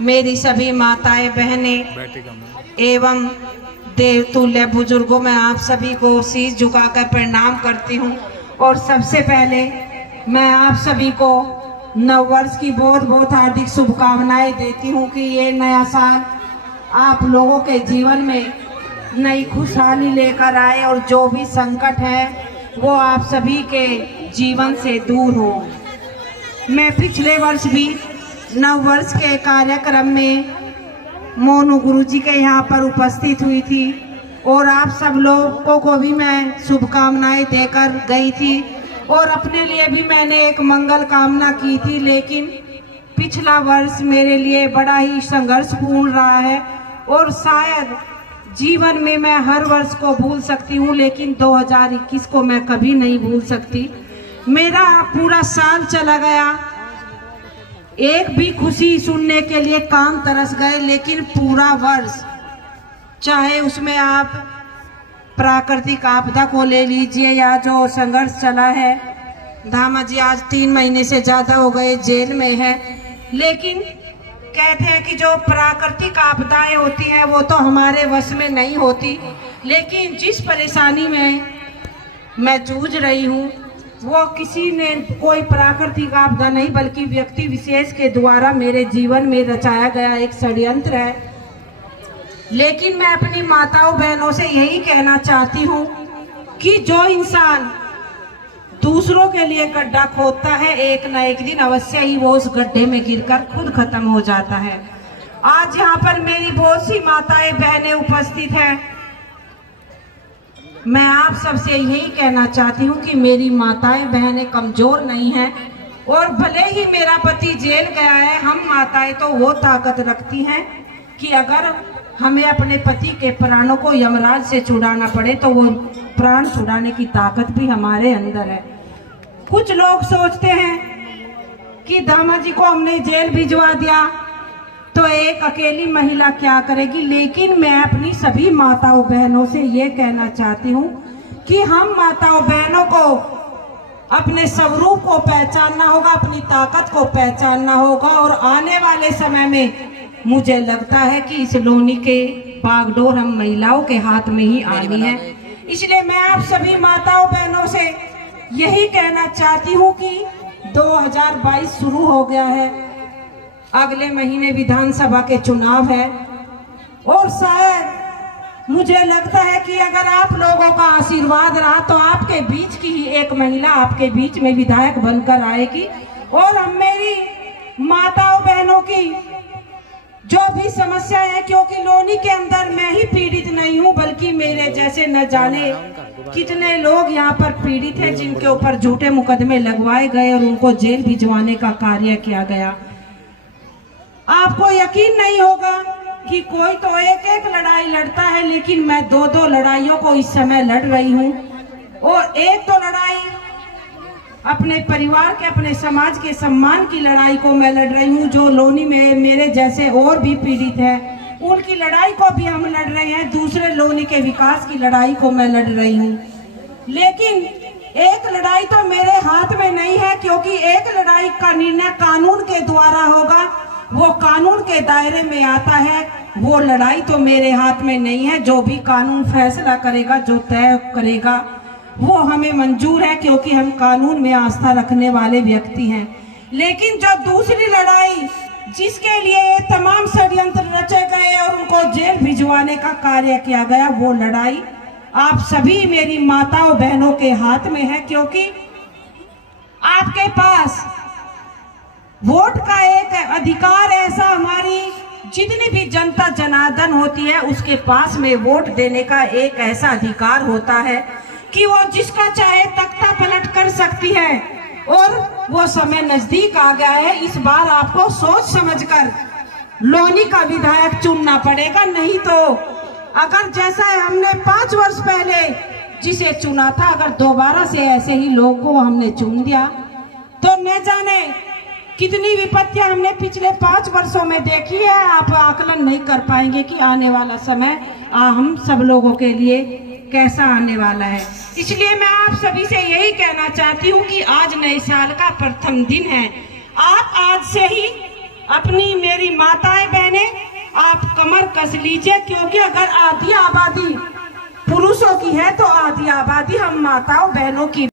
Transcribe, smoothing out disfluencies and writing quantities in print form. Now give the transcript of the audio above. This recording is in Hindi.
मेरी सभी माताएं बहनें एवं देवतुल्य बुजुर्गों, मैं आप सभी को शीश झुकाकर प्रणाम करती हूँ। और सबसे पहले मैं आप सभी को नववर्ष की बहुत बहुत हार्दिक शुभकामनाएं देती हूँ कि ये नया साल आप लोगों के जीवन में नई खुशहाली लेकर आए और जो भी संकट है वो आप सभी के जीवन से दूर हो। मैं पिछले वर्ष भी नववर्ष के कार्यक्रम में मोनू गुरुजी के यहाँ पर उपस्थित हुई थी और आप सब लोगों को भी मैं शुभकामनाएं देकर गई थी और अपने लिए भी मैंने एक मंगल कामना की थी। लेकिन पिछला वर्ष मेरे लिए बड़ा ही संघर्षपूर्ण रहा है और शायद जीवन में मैं हर वर्ष को भूल सकती हूँ लेकिन 2021 को मैं कभी नहीं भूल सकती। मेरा पूरा साल चला गया, एक भी खुशी सुनने के लिए कान तरस गए, लेकिन पूरा वर्ष, चाहे उसमें आप प्राकृतिक आपदा को ले लीजिए या जो संघर्ष चला है, धामा जी आज 3 महीने से ज़्यादा हो गए जेल में है, लेकिन कहते हैं कि जो प्राकृतिक आपदाएं होती हैं वो तो हमारे वश में नहीं होती, लेकिन जिस परेशानी में मैं जूझ रही हूँ वो किसी ने कोई प्राकृतिक आपदा नहीं बल्कि व्यक्ति विशेष के द्वारा मेरे जीवन में रचाया गया एक षड्यंत्र है। लेकिन मैं अपनी माताओं बहनों से यही कहना चाहती हूँ कि जो इंसान दूसरों के लिए गड्ढा खोदता है एक न एक दिन अवश्य ही वो उस गड्ढे में गिरकर खुद खत्म हो जाता है। आज यहाँ पर मेरी बहुत सी माताएं बहनें उपस्थित हैं। मैं आप सबसे यही कहना चाहती हूँ कि मेरी माताएं बहनें कमजोर नहीं हैं और भले ही मेरा पति जेल गया है, हम माताएं तो वो ताकत रखती हैं कि अगर हमें अपने पति के प्राणों को यमराज से छुड़ाना पड़े तो वो प्राण छुड़ाने की ताकत भी हमारे अंदर है। कुछ लोग सोचते हैं कि दामा जी को हमने जेल भिजवा दिया तो एक अकेली महिला क्या करेगी, लेकिन मैं अपनी सभी माताओं बहनों से ये कहना चाहती हूँ कि हम माताओं बहनों को अपने स्वरूप को पहचानना होगा, अपनी ताकत को पहचानना होगा और आने वाले समय में मुझे लगता है कि इस लोनी के बागडोर हम महिलाओं के हाथ में ही आनी है। इसलिए मैं आप सभी माताओं बहनों से यही कहना चाहती हूँ कि 2022 शुरू हो गया है, अगले महीने विधानसभा के चुनाव है और शायद मुझे लगता है कि अगर आप लोगों का आशीर्वाद रहा तो आपके बीच की ही एक महिला आपके बीच में विधायक बनकर आएगी और हम मेरी माताओं बहनों की जो भी समस्या है, क्योंकि लोनी के अंदर मैं ही पीड़ित नहीं हूं बल्कि मेरे जैसे न जाने कितने लोग यहाँ पर पीड़ित हैं जिनके ऊपर झूठे मुकदमे लगवाए गए और उनको जेल भिजवाने का कार्य किया गया। आपको यकीन नहीं होगा कि कोई तो एक एक लड़ाई लड़ता है, लेकिन मैं 2-2 लड़ाइयों को इस समय लड़ रही हूँ और एक तो लड़ाई अपने परिवार के, अपने समाज के सम्मान की लड़ाई को मैं लड़ रही हूँ। जो लोनी में मेरे जैसे और भी पीड़ित हैं उनकी लड़ाई को भी हम लड़ रहे हैं, दूसरे लोनी के विकास की लड़ाई को मैं लड़ रही हूँ। लेकिन एक लड़ाई तो मेरे हाथ में नहीं है, क्योंकि एक लड़ाई का निर्णय कानून के द्वारा होगा, वो कानून के दायरे में आता है। वो लड़ाई तो मेरे हाथ में नहीं है, जो भी कानून फैसला करेगा, जो तय करेगा वो हमें मंजूर है, क्योंकि हम कानून में आस्था रखने वाले व्यक्ति हैं। लेकिन जो दूसरी लड़ाई जिसके लिए तमाम षड्यंत्र रचे गए और उनको जेल भिजवाने का कार्य किया गया, वो लड़ाई आप सभी मेरी माताओं बहनों के हाथ में है, क्योंकि आपके पास वोट का एक अधिकार ऐसा, हमारी जितनी भी जनता जनार्दन होती है उसके पास में वोट देने का एक ऐसा अधिकार होता है कि वो जिसका चाहे तख्ता पलट कर सकती है और वो समय नजदीक आ गया है। इस बार आपको सोच समझकर लोनी का विधायक चुनना पड़ेगा, नहीं तो अगर जैसा हमने 5 वर्ष पहले जिसे चुना था, अगर दोबारा से ऐसे ही लोगों को हमने चुन दिया तो न जाने कितनी विपत्तियां हमने पिछले 5 वर्षों में देखी है। आप आकलन नहीं कर पाएंगे कि आने वाला समय हम सब लोगों के लिए कैसा आने वाला है। इसलिए मैं आप सभी से यही कहना चाहती हूँ कि आज नए साल का प्रथम दिन है। आप आज से ही अपनी मेरी माताएं बहनें आप कमर कस लीजिए, क्योंकि अगर आधी आबादी पुरुषों की है तो आधी आबादी हम माताओं बहनों की